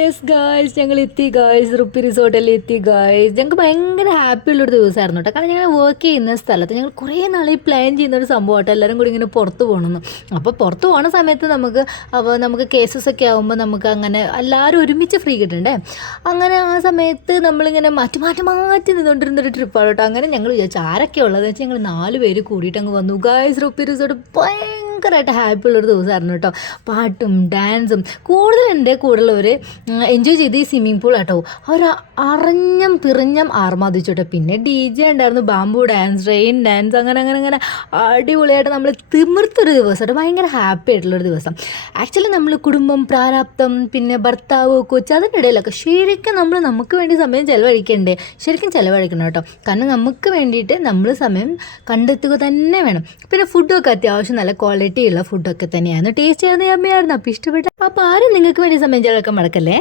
Yes guys, ഞങ്ങൾ എത്തി guys. Rupee റിസോർട്ടിൽ എത്തി ഗായ്സ്. ഞങ്ങൾക്ക് ഭയങ്കര ഹാപ്പി ഉള്ളൊരു ദിവസമായിരുന്നു കേട്ടോ. കാരണം ഞങ്ങൾ വർക്ക് ചെയ്യുന്ന സ്ഥലത്ത് ഞങ്ങൾ കുറേ നാളെ പ്ലാൻ ചെയ്യുന്ന ഒരു സംഭവം കേട്ടോ. എല്ലാവരും കൂടി ഇങ്ങനെ പുറത്ത് പോകണമെന്ന്. അപ്പോൾ പുറത്ത് പോകുന്ന സമയത്ത് നമുക്ക് കേസസ് ഒക്കെ ആകുമ്പോൾ നമുക്ക് അങ്ങനെ എല്ലാവരും ഒരുമിച്ച് ഫ്രീ കിട്ടണ്ടേ. അങ്ങനെ ആ സമയത്ത് നമ്മളിങ്ങനെ മാറ്റി നിന്നുകൊണ്ടിരുന്നൊരു ട്രിപ്പാണ് കേട്ടോ. അങ്ങനെ ഞങ്ങൾ വിചാരിച്ചു ആരൊക്കെ ഉള്ളതെന്ന് വെച്ചാൽ ഞങ്ങൾ 4 പേര് കൂടിയിട്ട് അങ്ങ് വന്നു ഗായ്സ്. റുപ്പി റിസോർട്ട് ഭയങ്കരമായിട്ട് ഹാപ്പി ഉള്ളൊരു ദിവസമായിരുന്നു കേട്ടോ. പാട്ടും ഡാൻസും കൂടുതൽ എൻ്റെ കൂടെയുള്ളവർ എൻജോയ് ചെയ്ത് ഈ സ്വിമ്മിംഗ് പൂൾ കേട്ടോ. അവർ അറിഞ്ഞം പിറിഞ്ഞം ആർമാദിച്ചു കേട്ടോ. പിന്നെ DJ ഉണ്ടായിരുന്നു, ബാംബു ഡാൻസ്, റെയിൻ ഡാൻസ്, അങ്ങനെ അടിപൊളിയായിട്ട് നമ്മൾ തിമിർത്തൊരു ദിവസം കേട്ടോ. ഭയങ്കര ഹാപ്പി ആയിട്ടുള്ളൊരു ദിവസം. ആക്ച്വലി നമ്മൾ കുടുംബം, പ്രാരാബ്ദം, പിന്നെ ഭർത്താവ്, കൊച്ച്, അതിൻ്റെ ഇടയിലൊക്കെ ശരിക്കും നമുക്ക് വേണ്ടി സമയം ചിലവഴിക്കണ്ടേ? ശരിക്കും ചിലവഴിക്കണം കേട്ടോ. കാരണം നമുക്ക് വേണ്ടിയിട്ട് നമ്മൾ സമയം കണ്ടെത്തുക തന്നെ വേണം. പിന്നെ ഫുഡൊക്കെ അത്യാവശ്യം നല്ല ക്വാളിറ്റി ഉള്ള ഫുഡൊക്കെ തന്നെയായിരുന്നു. ടേസ്റ്റ് ചെയ്യാവുന്ന അമ്മയായിരുന്നു. അപ്പോൾ ഇഷ്ടപ്പെട്ട അപ്പോൾ ആരും നിങ്ങൾക്ക് വേണ്ടി സമയം ചിലവഴിക്കാൻ മടക്കല്ലേ.